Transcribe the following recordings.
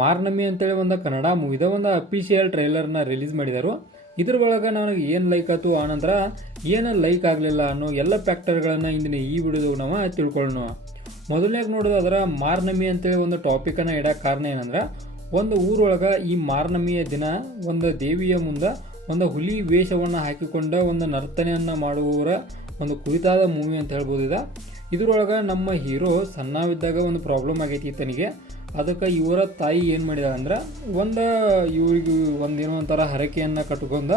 ಮಾರ್ನಮಿ ಅಂತೇಳಿ ಒಂದು ಕನ್ನಡ ಮೂವಿದ ಒಂದು ಅಫಿಷಿಯಲ್ ಟ್ರೈಲರ್ನ ರಿಲೀಸ್ ಮಾಡಿದರು. ಇದ್ರ ಒಳಗೆ ನನಗೆ ಏನು ಲೈಕ್ ಆಯ್ತು ಆನಂತರ ಏನು ಲೈಕ್ ಆಗಲಿಲ್ಲ ಅನ್ನೋ ಎಲ್ಲ ಫ್ಯಾಕ್ಟರ್ಗಳನ್ನು ಇಂದಿನ ಈ ವಿಡಿಯೋದಾಗ ನಾವು ತಿಳ್ಕೊಳ್ಳೋಣ ಮೊದಲನೇಗೆ ನೋಡೋದಾದ್ರೆ ಮಾರ್ನಮಿ ಅಂತೇಳಿ ಒಂದು ಟಾಪಿಕನ್ನು ಇಡಕ್ಕೆ ಕಾರಣ ಏನಂದ್ರೆ ಒಂದು ಊರೊಳಗೆ ಈ ಮಾರ್ನಮಿಯ ದಿನ ಒಂದು ದೇವಿಯ ಮುಂದೆ ಒಂದು ಹುಲಿ ವೇಷವನ್ನು ಹಾಕಿಕೊಂಡ ಒಂದು ನರ್ತನೆಯನ್ನು ಮಾಡುವವರ ಒಂದು ಕುರಿತಾದ ಮೂವಿ ಅಂತ ಹೇಳ್ಬೋದು ಇದು. ಇದರೊಳಗೆ ನಮ್ಮ ಹೀರೋ ಸಣ್ಣವಿದ್ದಾಗ ಒಂದು ಪ್ರಾಬ್ಲಮ್ ಆಗೈತಿ ಈತನಿಗೆ. ಅದಕ್ಕೆ ಇವರ ತಾಯಿ ಏನು ಮಾಡಿದಾಳೆ ಅಂದ್ರೆ, ಒಂದು ಇವ್ರಿಗೆ ಒಂದೇನೋ ಒಂಥರ ಹರಕೆಯನ್ನು ಕಟ್ಕೊಂಡ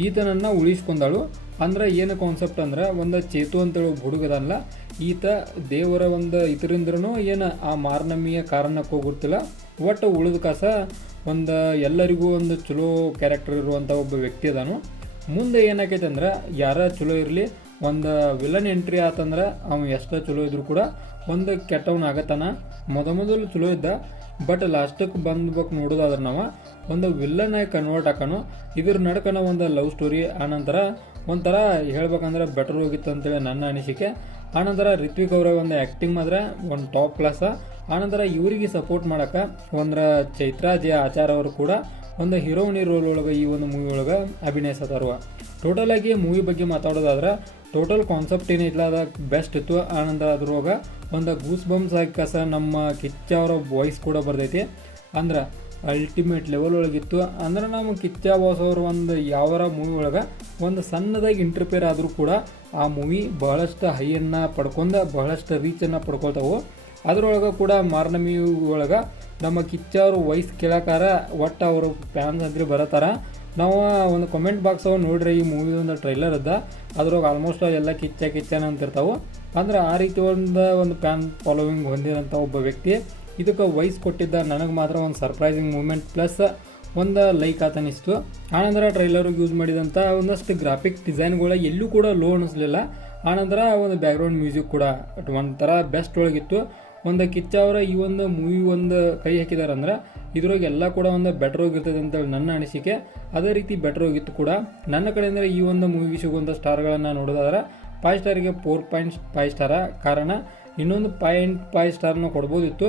ಈತನನ್ನು ಉಳಿಸ್ಕೊಂಡಳು. ಅಂದ್ರೆ ಏನು ಕಾನ್ಸೆಪ್ಟ್ ಅಂದ್ರೆ, ಒಂದು ಚೇತು ಅಂತೇಳಿ ಹುಡುಗದಲ್ಲ, ಈತ ದೇವರ ಒಂದು ಇದರಿಂದ್ರೂ ಏನು ಆ ಮಾರ್ನಮಿಯ ಕಾರಣಕ್ಕೆ ಹೋಗಿರ್ತಿಲ್ಲ ಒಟ್ಟು ಉಳಿದ ಕಾಸ ಒಂದು ಎಲ್ಲರಿಗೂ ಒಂದು ಚಲೋ ಕ್ಯಾರೆಕ್ಟರ್ ಇರುವಂಥ ಒಬ್ಬ ವ್ಯಕ್ತಿ ಅದಾನು. ಮುಂದೆ ಏನಾಕೈತೆ ಅಂದ್ರೆ ಯಾರ ಚಲೋ ಇರಲಿ, ಒಂದು ವಿಲನ್ ಎಂಟ್ರಿ ಆತಂದ್ರೆ ಅವ್ನು ಎಷ್ಟೇ ಚಲೋ ಇದ್ರು ಕೂಡ ಒಂದು ಕೆಟ್ಟವನ್ ಆಗತ್ತಾನ ಮೊದ ಮೊದಲು ಚಲೋ ಇದ್ದ ಬಟ್ ಲಾಸ್ಟಕ್ಕೆ ಬಂದ್ಬೇಕು ನೋಡೋದಾದ್ರೆ ನಾವು ಒಂದು ವಿಲ್ಲನ್ ಆಗಿ ಕನ್ವರ್ಟ್ ಹಾಕನು ಇದ್ರ ನಡ್ಕನ ಒಂದು ಲವ್ ಸ್ಟೋರಿ ಆನಂತರ ಒಂಥರ ಹೇಳ್ಬೇಕಂದ್ರೆ ಬೆಟರ್ ಹೋಗಿತ್ತು ಅಂತೇಳಿ ನನ್ನ ಅನಿಸಿಕೆ. ಆನಂತರ ರಿತ್ವಿಕ್ ಅವರ ಒಂದು ಆ್ಯಕ್ಟಿಂಗ್ ಮಾತ್ರ ಒಂದು ಟಾಪ್ ಕ್ಲಾಸ ಆನಂತರ ಇವರಿಗೆ ಸಪೋರ್ಟ್ ಮಾಡಕ್ಕೆ ಒಂದರ ಚೈತ್ರಾಜಯ ಆಚಾರ್ ಅವರು ಕೂಡ ಒಂದು ಹೀರೋಯಿನಿ ರೋಲ್ ಒಳಗೆ ಈ ಒಂದು ಮೂವಿ ಒಳಗೆ ಅಭಿನಯಿಸತಾರುವ ಟೋಟಲ್ ಆಗಿ ಮೂವಿ ಬಗ್ಗೆ ಮಾತಾಡೋದಾದ್ರೆ ಟೋಟಲ್ ಕಾನ್ಸೆಪ್ಟ್ ಏನಿಲ್ಲ ಅದ ಬೆಸ್ಟ್ ಇತ್ತು ಆನಂದ ಅದ್ರೊಳಗೆ ಒಂದು ಗೂಸ್ ಬಂಪ್ಸ್ ಕಸ ನಮ್ಮ ಕಿಚ್ಚ ಅವರ ವಾಯ್ಸ್ ಕೂಡ ಬರ್ತೈತಿ ಅಂದ್ರೆ ಅಲ್ಟಿಮೇಟ್ ಲೆವೆಲ್ ಒಳಗಿತ್ತು. ಅಂದ್ರೆ ನಮ್ಮ ಕಿಚ್ಚ ಬಾಸ್ ಅವರು ಒಂದು ಯಾವರ ಮೂವಿ ಒಳಗೆ ಒಂದು ಸಣ್ಣದಾಗಿ ಇಂಟರ್ಫಿಯರ್ ಆದರೂ ಕೂಡ ಆ ಮೂವಿ ಬಹಳಷ್ಟು ಹೈಯನ್ನು ಪಡ್ಕೊಂಡು, ಬಹಳಷ್ಟು ರೀಚನ್ನು ಪಡ್ಕೊಳ್ತಾವೆ. ಅದರೊಳಗೆ ಕೂಡ ಮಾರ್ನಮಿ ಒಳಗೆ ನಮ್ಮ ಕಿಚ್ಚವರು ವಾಯ್ಸ್ ಕೇಳಕಾರ ಒಟ್ಟು ಅವರು ಫ್ಯಾನ್ಸ್ ಅಂದ್ರೆ ಬರತಾರ ನಾವು ಒಂದು ಕಮೆಂಟ್ ಬಾಕ್ಸ್ ನೋಡ್ರಿ, ಈ ಮೂವಿ ಒಂದು ಟ್ರೈಲರ್ ಅದ. ಅದ್ರೊಳಗೆ ಆಲ್ಮೋಸ್ಟ್ ಎಲ್ಲ ಕಿಚ್ಚ ಕಿಚ್ಚನ ಅಂತಿರ್ತಾವೆ. ಅಂದ್ರೆ ಆ ರೀತಿ ಒಂದು ಒಂದು ಫ್ಯಾನ್ ಫಾಲೋವಿಂಗ್ ಹೊಂದಿದಂಥ ಒಬ್ಬ ವ್ಯಕ್ತಿ. ಇದಕ್ಕೆ ವಯಸ್ಸು ಕೊಟ್ಟಿದ್ದ ನನಗೆ ಮಾತ್ರ ಒಂದು ಸರ್ಪ್ರೈಸಿಂಗ್ ಮೂಮೆಂಟ್ ಪ್ಲಸ್ ಒಂದು ಲೈಕ್ ಆತನಿಸ್ತು ಆನಂತರ ಟ್ರೈಲರ್ಗೆ ಯೂಸ್ ಮಾಡಿದಂಥ ಒಂದಷ್ಟು ಗ್ರಾಫಿಕ್ ಡಿಸೈನ್ಗಳ ಎಲ್ಲೂ ಕೂಡ ಲೋ ಅನಿಸ್ಲಿಲ್ಲ. ಆನಂತರ ಒಂದು ಬ್ಯಾಕ್ಗ್ರೌಂಡ್ ಮ್ಯೂಸಿಕ್ ಕೂಡ ಒಂಥರ ಬೆಸ್ಟ್ ಒಳಗಿತ್ತು ಒಂದು ಕಿಚ್ಚ ಅವರ ಈ ಒಂದು ಮೂವಿ ಒಂದು ಕೈ ಹಾಕಿದಾರೆ ಅಂದ್ರೆ ಇದ್ರೊಳಗೆ ಎಲ್ಲ ಕೂಡ ಒಂದು ಬೆಟರ್ ಹೋಗಿರ್ತದೆ ಅಂತೇಳಿ ನನ್ನ ಅನಿಸಿಕೆ. ಅದೇ ರೀತಿ ಬೆಟರ್ ಹೋಗಿತ್ತು ಕೂಡ. ನನ್ನ ಕಡೆಯಿಂದ ಈ ಒಂದು ಮೂವಿ ಸಿಗುವಂಥ ಸ್ಟಾರ್ಗಳನ್ನು ನೋಡೋದಾದ್ರೆ ಫೈವ್ ಸ್ಟಾರಿಗೆ ಫೋರ್ ಪಾಯಿಂಟ್ ಫೈವ್ ಸ್ಟಾರ ಕಾರಣ ಇನ್ನೊಂದು ಪಾಯಿಂಟ್ ಫೈವ್ ಸ್ಟಾರ್ನ ಕೊಡ್ಬೋದಿತ್ತು.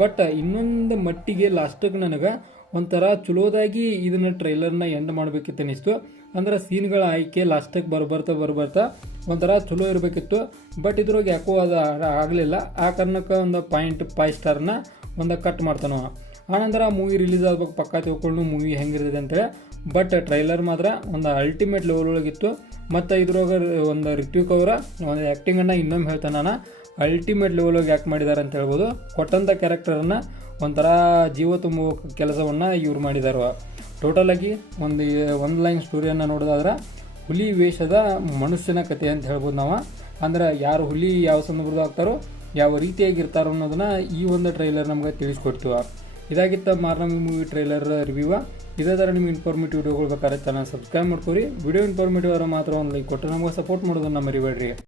ಬಟ್ ಇನ್ನೊಂದು ಮಟ್ಟಿಗೆ ಲಾಸ್ಟಿಗೆ ನನಗೆ ಒಂಥರ ಚಲೋದಾಗಿ ಇದನ್ನ ಟ್ರೈಲರ್ನ ಎಂಡ್ ಮಾಡಬೇಕಿತ್ತು ಅನಿಸ್ತು. ಅಂದ್ರೆ ಸೀನ್ಗಳ ಆಯ್ಕೆ ಲಾಸ್ಟಿಗೆ ಬರ್ಬರ್ತಾ ಬರ್ಬರ್ತಾ ಒಂಥರ ಚಲೋ ಇರಬೇಕಿತ್ತು. ಬಟ್ ಇದ್ರೊಳಗೆ ಯಾಕೋ ಅದು ಆಗಲಿಲ್ಲ. ಆ ಕಾರಣಕ್ಕೆ ಒಂದು ಪಾಯಿಂಟ್ ಫೈವ್ ಸ್ಟಾರ್ನ ಒಂದು ಕಟ್ ಮಾಡ್ತಾನವ. ಆನಂತರ ಮೂವಿ ರಿಲೀಸ್ ಆಗ್ಬೇಕು ಪಕ್ಕ ತಿಳ್ಕೊಂಡು ಮೂವಿ ಹೆಂಗಿರ್ತದೆ ಅಂತೇಳಿ ಬಟ್ ಟ್ರೈಲರ್ ಮಾತ್ರ ಒಂದು ಅಲ್ಟಿಮೇಟ್ ಲೆವೆಲ್ ಒಳಗಿತ್ತು. ಮತ್ತು ಇದ್ರೊಳಗೆ ಒಂದು ರಿತ್ವಿಕ್ ಅವರ, ಒಂದು ಆ್ಯಕ್ಟಿಂಗನ್ನು ಇನ್ನೊಮ್ಮೆ ಹೇಳ್ತಾನೆ ನಾನು. ಅಲ್ಟಿಮೇಟ್ ಲೆವೆಲ್ಗೆ ಯಾಕೆ ಮಾಡಿದ್ದಾರೆ ಅಂತ ಹೇಳ್ಬೋದು. ಕೊಟ್ಟಂಥ ಕ್ಯಾರೆಕ್ಟರನ್ನು ಒಂಥರ ಜೀವ ತುಂಬುವ ಕೆಲಸವನ್ನು ಇವ್ರು ಟೋಟಲ್ ಟೋಟಲಾಗಿ ಒಂದು ಒಂದು ಲೈನ್ ಸ್ಟೋರಿಯನ್ನು ನೋಡೋದಾದ್ರೆ ಹುಲಿ ವೇಷದ ಮನುಷ್ಯನ ಕಥೆ ಅಂತ ಹೇಳ್ಬೋದು ನಾವು. ಅಂದ್ರೆ ಯಾರು ಹುಲಿ ಯಾವ ಸಂದರ್ಭದಾಗ್ತಾರೋ ಯಾವ ರೀತಿಯಾಗಿರ್ತಾರೋ ಅನ್ನೋದನ್ನು ಈ ಒಂದು ಟ್ರೈಲರ್ ನಮ್ಗೆ ತಿಳಿಸ್ಕೊಡ್ತೀವ ಇದಾಗಿತ್ತ ಮಾರ್ನಮಿ ಮೂವಿ ಟ್ರೈಲರ್ ರಿವ್ಯೂವ ಇದೇ ಥರ ನಿಮ್ಗೆ ಇನ್ಫಾರ್ಮೇಟಿವ್ ವಿಡಿಯೋಗಳು ಬೇಕಾದ್ರೆ ಚಾನಲ್ ಸಬ್ಸ್ಕ್ರೈಬ್ ಮಾಡ್ಕೊರಿ. ವಿಡಿಯೋ ಇನ್ಫಾರ್ಮೇಟಿವ್ ಅವರು ಮಾತ್ರ ಒಂದು ಲೈಕ್ ಕೊಟ್ಟು ನಮಗೆ ಸಪೋರ್ಟ್ ಮಾಡೋದನ್ನ ಮರಿಬೇಡ್ರಿ.